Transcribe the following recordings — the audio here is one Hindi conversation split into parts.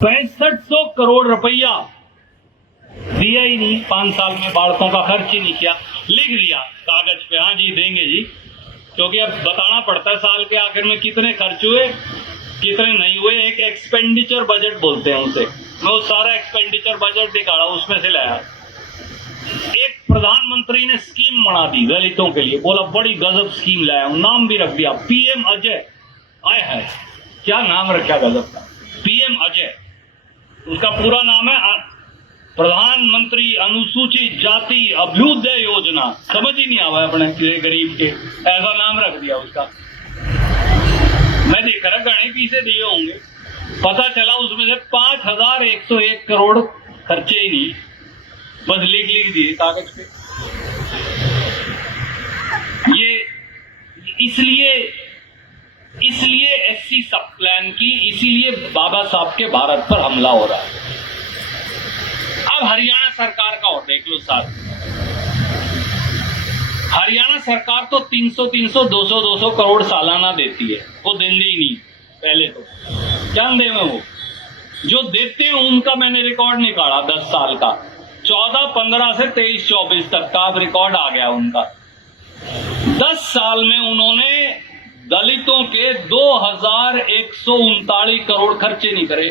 6500 करोड़ रुपया दिया ही नहीं, 5 साल में बाढ़ों का खर्च ही नहीं किया। लिख दिया कागज पे, हाँ जी देंगे जी, क्योंकि अब बताना पड़ता है साल के आखिर में कितने खर्च हुए कितने नहीं हुए। एक एक्सपेंडिचर बजट बोलते हैं उसे, मैं वो सारा एक्सपेंडिचर बजट निकाला, उसमें से लाया। एक प्रधानमंत्री ने स्कीम बना दी दलितों के लिए, बोला बड़ी गजब स्कीम लाया हूं, नाम भी रख दिया पीएम अजय। आए है क्या नाम रखा गजब का, पीएम अजय। उसका पूरा नाम है प्रधानमंत्री अनुसूचित जाति अभ्युदय योजना। समझ ही नहीं आवा अपने गरीब के, ऐसा नाम रख दिया उसका। मैं देख रहा गणे पीछे दिए होंगे, पता चला उसमें से 5101 करोड़ खर्चे ही नहीं, बस लिख दिए कागज पे। ये इसलिए एससी सब प्लान की, इसीलिए बाबा साहब के भारत पर हमला हो रहा है। अब हरियाणा सरकार का और देख लो साहब, हरियाणा सरकार तो 300 200 करोड़ सालाना देती है, वो देंदी ही नहीं। पहले तो क्या दे में वो जो देते हैं उनका मैंने रिकॉर्ड निकाला 10 साल का, 14-15 से 23-24 तक का अब रिकॉर्ड आ गया उनका। 10 साल में उन्होंने दलितों के 2139 करोड़ खर्चे नहीं करे,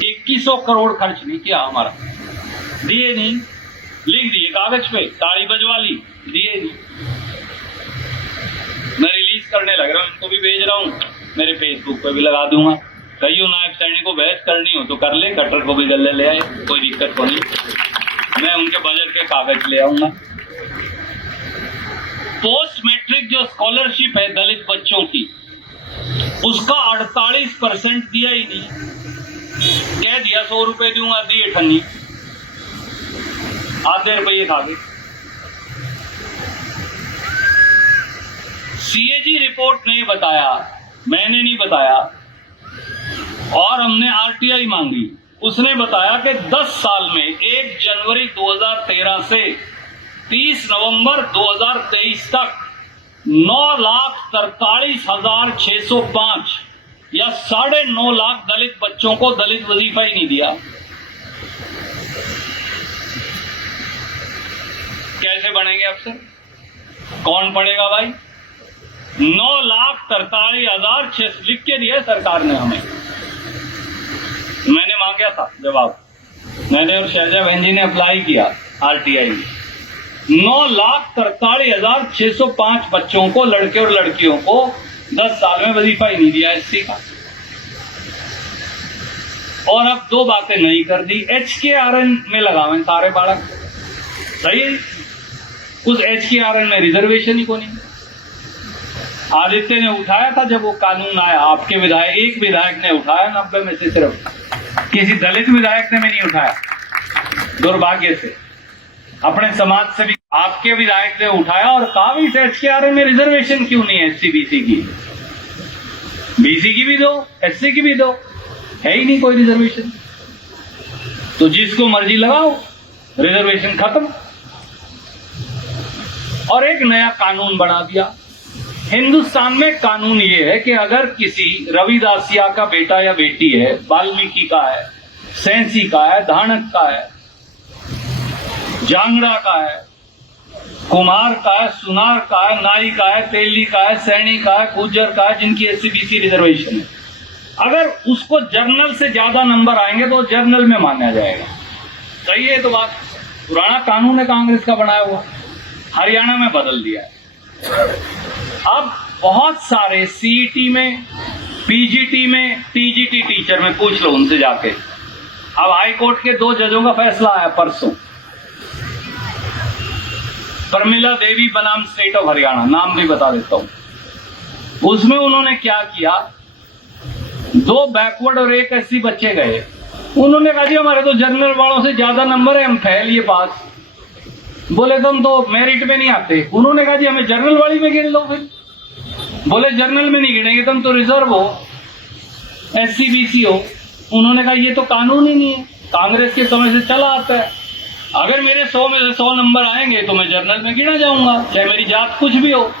2100 करोड़ खर्च नहीं किया हमारा, दिए नहीं, लिख दिए कागज पे, ताली बजवा ली, दिए नहीं। मैं रिलीज करने लग रहा हूं, उनको भी भेज रहा हूं, मेरे फेसबुक पे भी लगा दूंगा। कईयों नायब सैनिक को बहस करनी हो तो कर ले, कटर को भी गले ले आए, कोई दिक्कत को नहीं, मैं उनके बजट के कागज ले आऊंगा। पोस्ट मैट्रिक जो स्कॉलरशिप है दलित बच्चों की, उसका 48% दिया ही नहीं। कह दिया 100 रुपए दूंगा, दिए ठन्नी, आधे रुपये खा गए। सीएजी रिपोर्ट ने बताया, मैंने नहीं बताया, और हमने आरटीआई मांगी, उसने बताया कि 10 साल में 1 जनवरी 2013 से 30 नवंबर 2023 तक 9,43,605 या 9.5 लाख दलित बच्चों को दलित वजीफा ही नहीं दिया। कैसे बनेंगे अफसर, कौन पढ़ेगा भाई? 9,43,600 लिख के दिया सरकार ने हमें। मैंने मांगा था जवाब, मैंने और शैलजा बहन जी ने अप्लाई किया आरटीआई में। 9,43,605 बच्चों को, लड़के और लड़कियों को 10 साल में वजीफा ही नहीं दिया एससी का। और अब 2 बातें नहीं कर दी, HKRN में लगावे सारे बालक, सही है, उस HKRN में रिजर्वेशन ही को नहीं। आदित्य ने उठाया था जब वो कानून आया, आपके विधायक, एक विधायक ने उठाया 90 में से, सिर्फ किसी दलित विधायक ने भी नहीं उठाया, दुर्भाग्य से। अपने समाज से भी आपके विधायक ने उठाया और कहा भी HKRN में रिजर्वेशन क्यों नहीं है, SC BC की, BC की भी दो, SC की भी दो, है ही नहीं कोई रिजर्वेशन। तो जिसको मर्जी लगाओ, रिजर्वेशन खत्म। और एक नया कानून बना दिया हिंदुस्तान में। कानून ये है कि अगर किसी रविदासिया का बेटा या बेटी है, वाल्मीकि का है, सैंसी का है, धानक का है, जांगड़ा का है, कुमार का है, सुनार का है, नाई का है, तेली का है, सैनी का है, गुज्जर का है, जिनकी SC BC रिजर्वेशन है, अगर उसको जर्नल से ज्यादा नंबर आएंगे तो जर्नल में माना जाएगा। सही है तो बात, पुराना कानून है कांग्रेस का बनाया हुआ, हरियाणा में बदल दिया है। अब बहुत सारे CET में, PGT में, TGT टीचर में, पूछ लो उनसे जाके। अब हाई कोर्ट के 2 जजों का फैसला आया परसों, प्रमिला देवी बनाम स्टेट ऑफ हरियाणा, नाम भी बता देता हूं। उसमें उन्होंने क्या किया, 2 बैकवर्ड और 1 SC बच्चे गए, उन्होंने कहा जी हमारे तो जर्नल वालों से ज्यादा नंबर है, हम फेल ये पास। बोले तुम तो मेरिट में नहीं आते, उन्होंने कहा जी हमें जर्नल वाली में गिन लो फिर। बोले जर्नल में नहीं गिनेंगे, तुम तो रिजर्व हो, SC BC हो। उन्होंने कहा ये तो कानून ही नहीं है, कांग्रेस के समय से चला आता है, अगर मेरे 100 में से 100 नंबर आएंगे तो मैं जर्नल में गिना जाऊंगा, चाहे मेरी जात कुछ भी हो।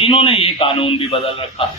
इन्होंने ये कानून भी बदल रखा।